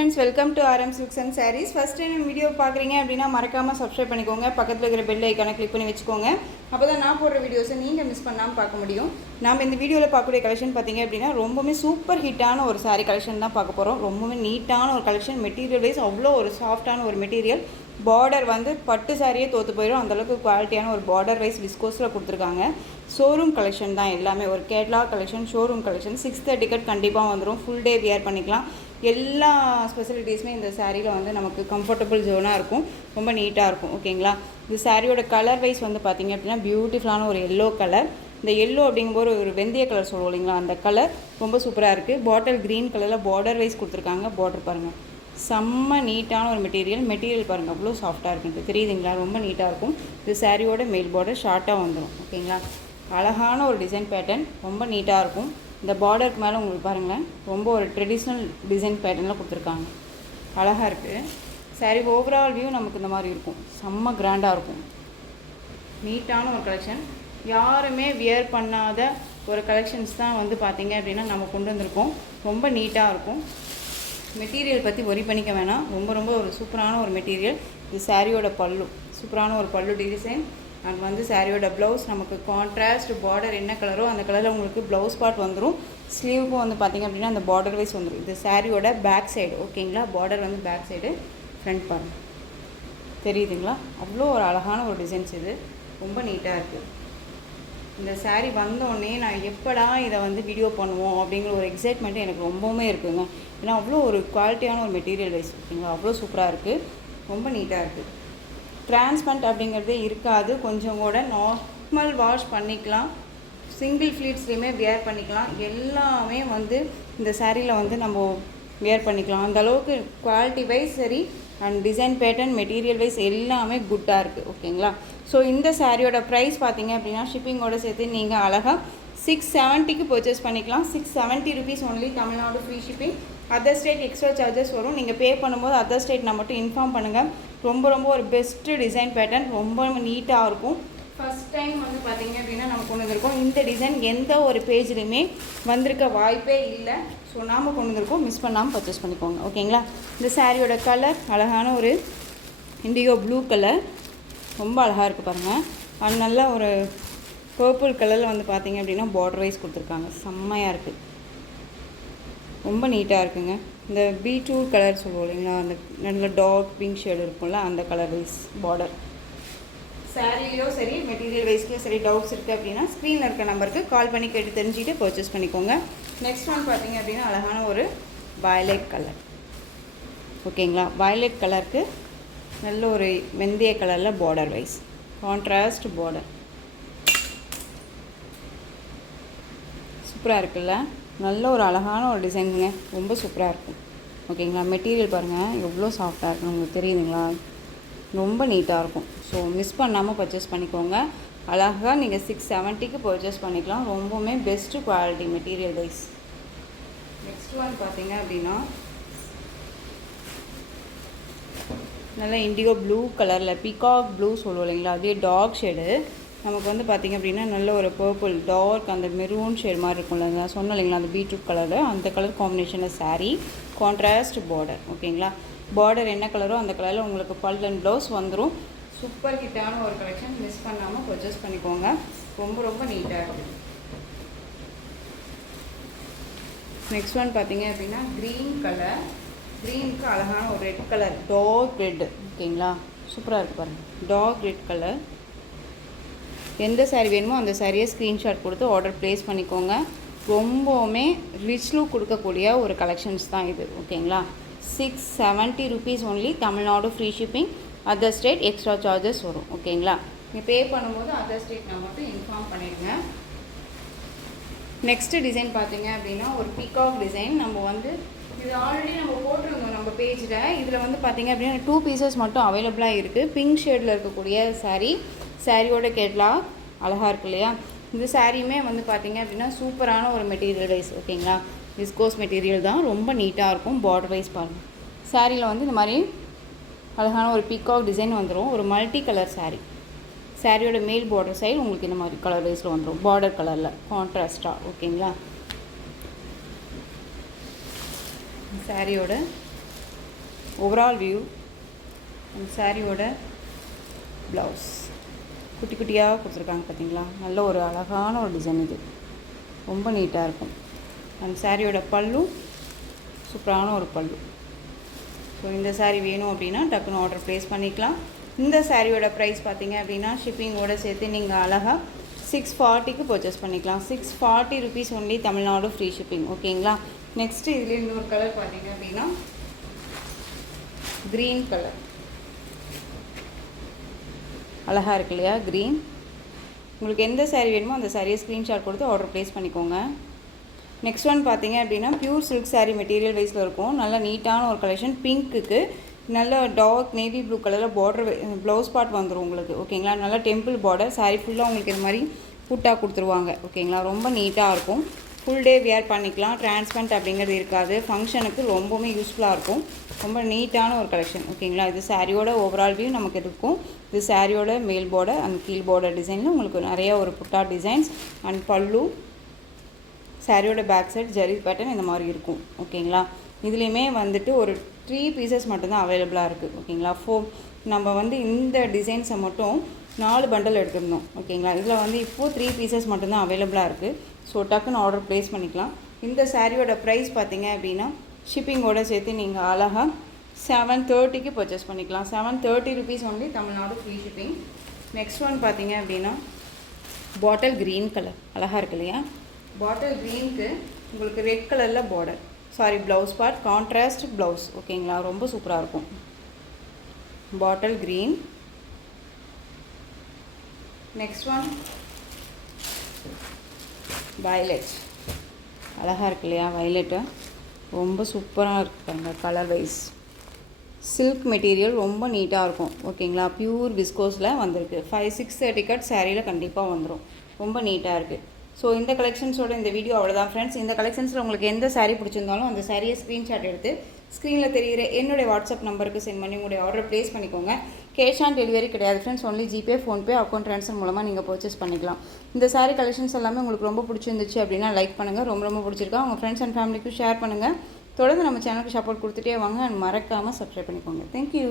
friends, welcome to RM Silks and Sarees. First time video பார்க்குறீங்க அப்படின்னா மறக்காமல் subscribe பண்ணிக்கோங்க. பக்கத்தில் இருக்கிற பெல் ஐக்கானை கிளிக் பண்ணி வச்சுக்கோங்க. அப்போ தான் நான் போடுற வீடியோஸை நீங்கள் மிஸ் பண்ணாமல் பார்க்க முடியும். நாம் இந்த வீடியோவில் பார்க்கக்கூடிய கலெக்ஷன் பார்த்தீங்க அப்படின்னா ரொம்பவுமே சூப்பர் ஹிட்டான ஒரு சாரீ கலெக்ஷன் தான் பார்க்க போகிறோம். ரொம்பவே நீட்டான ஒரு கலெக்ஷன். மெட்டீரியல் வைஸ் அவ்வளோ ஒரு சாஃப்டான ஒரு மெட்டீரியல். பார்டர் வந்து பட்டு சாரியே தோற்று போயிடும், அந்தளவுக்கு குவாலிட்டியான ஒரு பார்டர் வைஸ் விஸ்கோஸில் கொடுத்துருக்காங்க. ஷோரூம் கலெக்ஷன் தான் எல்லாமே, ஒரு கேட்லாக் கலெக்ஷன், ஷோரூம் கலெக்ஷன். 6:30 கண்டிப்பாக வந்துடும். ஃபுல் டே வியர் பண்ணிக்கலாம். எல்லா ஸ்பெசிலிட்டிஸுமே இந்த சாரியில் வந்து நமக்கு கம்ஃபர்டபுள் ஜோனாக இருக்கும், ரொம்ப நீட்டாக இருக்கும். ஓகேங்களா, இந்த சாரியோட கலர் வைஸ் வந்து பார்த்திங்க அப்படின்னா பியூட்டிஃபுல்லான ஒரு எல்லோ கலர். இந்த எல்லோ அப்படிங்கும்போது ஒரு வெந்தய கலர் சொல்லுவோம் இல்லைங்களா, அந்த கலர் ரொம்ப சூப்பராக இருக்குது. பாட்டில் க்ரீன் கலரில் பார்டர் வைஸ் கொடுத்துருக்காங்க. பார்டர் பாருங்கள், செம்ம நீட்டான ஒரு மெட்டீரியல் பாருங்கள், அவ்வளோ சாஃப்டாக இருக்குது, தெரியுதுங்களா, ரொம்ப நீட்டாக இருக்கும். இது சாரியோட மேல் பார்டர் ஷார்ட்டாக வந்துடும். ஓகேங்களா, அழகான ஒரு டிசைன் பேட்டர்ன், ரொம்ப நீட்டாக இருக்கும். இந்த பார்டருக்கு மேலே உங்களுக்கு பாருங்களேன், ரொம்ப ஒரு ட்ரெடிஷ்னல் டிசைன் பேட்டர்னில் கொடுத்துருக்காங்க, அழகாக இருக்குது. சாரி ஓவரால் வியூ நமக்கு இந்த மாதிரி இருக்கும், செம்ம கிராண்டாக இருக்கும். நீட்டான ஒரு கலெக்ஷன், யாருமே வியர் பண்ணாத ஒரு கலெக்ஷன்ஸ் தான் வந்து பார்த்திங்க அப்படின்னா நம்ம கொண்டு வந்திருக்கோம். ரொம்ப நீட்டாக இருக்கும். மெட்டீரியல் பற்றி ஒரி பண்ணிக்க வேணாம், ரொம்ப ஒரு சூப்பரான ஒரு மெட்டீரியல். இது சாரியோட பல்லு, சூப்பரான ஒரு பல்லு டிசைன். அண்ட் வந்து சாரியோட ப்ளவுஸ் நமக்கு கான்ட்ராஸ்ட் பார்டர் என்ன கலரோ அந்த கலரில் உங்களுக்கு ப்ளவுஸ் பார்ட் வந்துடும். ஸ்லீவுக்கும் வந்து பார்த்திங்க அப்படின்னா அந்த பார்டர் வைஸ் வந்துடும். இது சாரியோட பேக் சைடு. ஓகேங்களா, பார்டர் வந்து பேக் சைடு, ஃப்ரண்ட் பாருங்கள், தெரியுதுங்களா, அவ்வளோ ஒரு அழகான ஒரு டிசைன்ஸ். இது ரொம்ப நீட்டாக இருக்குது. இந்த சாரீ வந்தோடனே நான் எப்படா இதை வந்து வீடியோ பண்ணுவோம் அப்படிங்கிற ஒரு எக்ஸைட்மெண்ட்டு எனக்கு ரொம்பவுமே இருக்குதுங்க. ஏன்னா அவ்வளோ ஒரு குவாலிட்டியான ஒரு மெட்டீரியல் வைஸ். ஓகேங்களா, அவ்வளோ சூப்பராக இருக்குது, ரொம்ப நீட்டாக இருக்குது. டிரான்ஸ்பரண்ட் அப்படிங்கிறதே இருக்காது, கொஞ்சம் கூட நார்மல் வாஷ் பண்ணிக்கலாம். சிங்கிள் ஃப்ளீட்ஸ்லேயுமே வியர் பண்ணிக்கலாம். எல்லாமே வந்து இந்த சாரியில் வந்து நம்ம வியர் பண்ணிக்கலாம். அந்தளவுக்கு குவாலிட்டி வைஸ் சரி, and design pattern material wise எல்லாமே குட்டாக இருக்குது. ஓகேங்களா, ஸோ இந்த சாரியோட ப்ரைஸ் பார்த்தீங்க அப்படின்னா ஷிப்பிங்கோடு சேர்த்து நீங்கள் அழகாக 670 பர்ச்சேஸ் பண்ணிக்கலாம். 670 rupees only, Tamil Nadu free shipping. Other state extra charges வரும். நீங்கள் பே பண்ணும்போது அதர் ஸ்டேட் நான் மட்டும் இன்ஃபார்ம் பண்ணுங்கள். ரொம்ப ஒரு பெஸ்ட்டு டிசைன் பேட்டர்ன், ரொம்ப நீட்டாக இருக்கும். ஃபஸ்ட் டைம் வந்து பார்த்திங்க அப்படின்னா நம்ம கொண்டு வந்திருக்கோம். இந்த டிசைன் எந்த ஒரு பேஜ்லையுமே வந்திருக்க வாய்ப்பே இல்லை. ஸோ நாம் கொண்டு வந்திருக்கோம், மிஸ் பண்ணாமல் பர்ச்சேஸ் பண்ணிக்கோங்க. ஓகேங்களா, இந்த சாரியோட கலர் அழகான ஒரு இண்டிகோ ப்ளூ கலர், ரொம்ப அழகாக இருக்குது பாருங்கள். அது நல்லா ஒரு பர்பிள் கலரில் வந்து பார்த்திங்க அப்படின்னா பார்டர் வைஸ் கொடுத்துருக்காங்க, செம்மையாக இருக்குது, ரொம்ப நீட்டாக இருக்குங்க. இந்த பீட்ரூட் கலர் சொல்லுவோம் இல்லைங்களா, அந்த நல்ல டார்க் பிங்க் ஷேடு இருக்கும்ல, அந்த கலர் வைஸ் பார்டர். சாரிலையோ சரி, மெட்டீரியல் வைஸ்லையோ சரி, டவுட்ஸ் இருக்குது அப்படின்னா ஸ்க்ரீனில் இருக்க நம்பருக்கு கால் பண்ணி கேட்டு தெரிஞ்சுட்டு பர்ச்சேஸ் பண்ணிக்கோங்க. நெக்ஸ்ட் ஒன் பார்த்திங்க அப்படின்னா அழகான ஒரு வயலட் கலர். ஓகேங்களா, வயலட் கலருக்கு நல்ல ஒரு வெந்தய கலரில் பார்டர் வைஸ், கான்ட்ராஸ்ட் பார்டர், சூப்பராக இருக்குல்ல, நல்ல ஒரு அழகான ஒரு டிசைனுங்க, ரொம்ப சூப்பராக இருக்கும். ஓகேங்களா, மெட்டீரியல் பாருங்கள் எவ்வளோ சாஃப்டாக இருக்கும், உங்களுக்கு தெரியுதுங்களா, ரொம்ப நீட்டாக இருக்கும். ஸோ மிஸ் பண்ணாமல் பர்ச்சேஸ் பண்ணிக்கோங்க. அழகாக நீங்கள் 670 பர்ச்சேஸ் பண்ணிக்கலாம். ரொம்பவுமே best quality material wise. Next one பார்த்தீங்க அப்படின்னா நல்லா இண்டிகோ ப்ளூ கலரில், பீகாக் ப்ளூ சொல்லுவோம் இல்லைங்களா, அதே டார்க் ஷேடு. நமக்கு வந்து பார்த்திங்க அப்படின்னா நல்ல ஒரு பர்பிள் டார்க் அந்த மெரூன் ஷேட் மாதிரி இருக்கும்ல, நான் சொன்னேன் இல்லைங்களா, அந்த பீட்ரூட் கலரில், அந்த கலர் காம்பினேஷனில் சாரீ, கான்ட்ராஸ்ட் பார்டர். ஓகேங்களா, பார்டர் என்ன கலரோ அந்த கலரில் உங்களுக்கு பல் அண்ட் ப்ளவுஸ் வந்துடும். சூப்பர் ஹிட்டான ஒரு கலெக்ஷன், மிஸ் பண்ணாமல் பர்ச்சேஸ் பண்ணிக்கோங்க. ரொம்ப நீட்டாக இருக்குது. நெக்ஸ்ட் ஒன் பார்த்தீங்க அப்படின்னா க்ரீன் கலர், க்ரீனுக்கு அழகான ஒரு ரெட் கலர், டார்க் ரெட். ஓகேங்களா, சூப்பராக இருக்குது பாருங்கள், டார்க் ரெட் கலர். எந்த சாரீ வேணுமோ அந்த சாரியை ஸ்க்ரீன்ஷாட் கொடுத்து ஆர்டர் ப்ளேஸ் பண்ணிக்கோங்க. ரொம்பவுமே ரிச் லுக் கொடுக்கக்கூடிய ஒரு கலெக்ஷன்ஸ் தான் இது. ஓகேங்களா, 670 rupees only, Tamil Nadu free shipping. Other state extra charges வரும். ஓகேங்களா, நீங்கள் பே பண்ணும்போது அதர் ஸ்டேட் நான் மட்டும் இன்ஃபார்ம் பண்ணிடுங்க. நெக்ஸ்ட்டு டிசைன் பார்த்தீங்க அப்படின்னா ஒரு பீகாக் டிசைன். நம்ம வந்து இது ஆல்ரெடி நம்ம போட்டிருந்தோம் நம்ம பேஜில். இதில் வந்து பார்த்திங்க அப்படின்னா 2 pieces மட்டும் அவைலபிளாக இருக்குது. பிங்க் ஷேடில் இருக்கக்கூடிய சாரீ, சாரியோட கேட்லாக் அழகாக இருக்கு இல்லையா. இந்த சாரியுமே வந்து பார்த்திங்க அப்படின்னா சூப்பரான ஒரு மெட்டீரியல் வைஸ். ஓகேங்களா, விஸ்கோஸ் மெட்டீரியல் தான், ரொம்ப நீட்டாக இருக்கும். பார்டர் வைஸ் பாருங்கள், சாரியில் வந்து இந்த மாதிரி அழகான ஒரு பீகாக் டிசைன் வந்துடும். ஒரு மல்டி கலர் சாரீ, சாரியோட மேல் பார்டர் சைடு உங்களுக்கு இந்த மாதிரி கலர் வைஸில் வந்துடும், பார்டர் கலரில் கான்ட்ராஸ்ட்டாக. ஓகேங்களா, சாரியோட ஓவரால் வியூ அந்த சாரியோட ப்ளவுஸ் குட்டி குட்டியாக கொடுத்துருக்காங்க பார்த்தீங்களா. நல்ல ஒரு அழகான ஒரு டிசைன், இது ரொம்ப நீட்டாக இருக்கும். அந்த சாரியோட பல்லு சூப்பரான ஒரு பல்லு. ஸோ இந்த சாரீ வேணும் அப்படின்னா டக்குன்னு ஆர்டர் ப்ளேஸ் பண்ணிக்கலாம். இந்த சாரியோட ப்ரைஸ் பார்த்தீங்க அப்படின்னா ஷிப்பிங்கோடு சேர்த்து நீங்கள் அழகாக 640க்கு பர்ச்சேஸ் பண்ணிக்கலாம். 640 rupees only, Tamil Nadu free shipping. ஓகேங்களா. நெக்ஸ்ட்டு இதுலேயே இன்னொரு கலர் பார்த்தீங்க அப்படின்னா க்ரீன் கலர் அழகாக இருக்கு இல்லையா, க்ரீன். உங்களுக்கு எந்த சாரீ வேணுமோ அந்த சாரியை ஸ்க்ரீன்ஷாட் கொடுத்து ஆர்டர் ப்ளேஸ் பண்ணிக்கோங்க. நெக்ஸ்ட் ஒன் பார்த்தீங்க அப்படின்னா பியூர் சில்க் சாரீ மெட்டீரியல் வைஸில் இருக்கும். நல்ல நீட்டான ஒரு கலெக்ஷன். பிங்க்குக்கு நல்ல டார்க் நேவி ப்ளூ கலரில் பார்டர் ப்ளவுஸ் பார்ட் வந்துடும் உங்களுக்கு. ஓகேங்களா. நல்லா டெம்பிள் பார்டர். சாரீ ஃபுல்லாக உங்களுக்கு இது மாதிரி புட்டாக கொடுத்துருவாங்க. ஓகேங்களா. ரொம்ப நீட்டாக இருக்கும். ஃபுல் டே வியர் பண்ணிக்கலாம். டிரான்ஸ்பரண்ட் அப்படிங்கிறது இருக்காது. ஃபங்க்ஷனுக்கு ரொம்பவுமே யூஸ்ஃபுல்லாக இருக்கும். ரொம்ப நீட்டான ஒரு கலெக்ஷன். ஓகேங்களா. இது சாரியோட ஓவரால் வியூ நமக்கு இருக்கும். இது சாரியோட மேல் பார்டர் அண்ட் கீழ் பார்டர் டிசைனில் உங்களுக்கு நிறையா ஒரு புட்டா டிசைன்ஸ் அண்ட் பல்லு. சாரியோட பேக் சைட் ஜரி பேட்டர்ன் இந்த மாதிரி இருக்கும். ஓகேங்களா. இதுலேயுமே வந்துட்டு ஒரு 3 பீசஸ் மட்டும்தான் அவைலபிளாக இருக்குது. ஓகேங்களா. நம்ம வந்து இந்த டிசைன்ஸை மட்டும் 4 பண்டல் எடுத்துருந்தோம். ஓகேங்களா. இதில் வந்து இப்போது 3 பீசஸ் மட்டும்தான் அவைலபிளாக இருக்குது. ஸோ டக்குன்னு ஆர்டர் ப்ளேஸ் பண்ணிக்கலாம். இந்த சாரியோட ப்ரைஸ் பார்த்தீங்க அப்படின்னா ஷிப்பிங்கோடு சேர்த்து நீங்கள் அழகாக 730க்கு பர்ச்சேஸ் பண்ணிக்கலாம். 730 rupees only, Tamil Nadu free shipping. Next one பார்த்தீங்க அப்படின்னா பாட்டில் க்ரீன் கலர் அழகாக இருக்கு இல்லையா. பாட்டில் க்ரீனுக்கு உங்களுக்கு ரெட் கலரில் border, blouse part contrast blouse. ஓகேங்களா. ரொம்ப சூப்பராக இருக்கும். Bottle green. Next one violet அழகாக இருக்கு இல்லையா. வயலட்டு ரொம்ப சூப்பராக இருக்குங்க கலர் வைஸ். சில்க் மெட்டீரியல் ரொம்ப நீட்டாக இருக்கும். ஓகேங்களா. பியூர் விஸ்கோஸில் வந்திருக்கு. 5-630 கட் சாரியில் கண்டிப்பாக வந்துடும். ரொம்ப நீட்டாக இருக்குது. ஸோ இந்த கலெக்ஷன்ஸோட இந்த வீடியோ அவ்வளோதான் ஃப்ரெண்ட்ஸ். இந்த கலெக்ஷன்ஸில் உங்களுக்கு எந்த சாரீ பிடிச்சிருந்தாலும் அந்த சாரியை ஸ்க்ரீன்ஷாட் எடுத்து ஸ்க்ரீனில் தெரிகிற என்னுடைய வாட்ஸ்அப் நம்பருக்கு சென்ட் பண்ணி உங்களுடைய ஆர்டர் ப்ளேஸ் பண்ணிக்கோங்க. கேஷ் ஆன் டெலிவரி கிடையாது friends. Only GPay, PhonePe, account transfer மூலமாக நீங்கள் பர்ச்சேஸ் பண்ணிக்கலாம். இந்த சாரீ கலெக்ஷன்ஸ் எல்லாமே உங்களுக்கு ரொம்ப பிடிச்சிருந்துச்சு அப்படின்னா லைக் பண்ணுங்கள். ரொம்ப பிடிச்சிருக்கா உங்கள் ஃப்ரெண்ட்ஸ் அண்ட் ஃபேமிலிக்கும் ஷேர் பண்ணுங்கள். தொடர்ந்து நம்ம சேனலுக்கு சப்போர்ட் கொடுத்துட்டே வாங்க. அண்ட் மறக்காமல் சப்ஸ்கிரைப் பண்ணிக்கோங்க. தேங்க்யூ.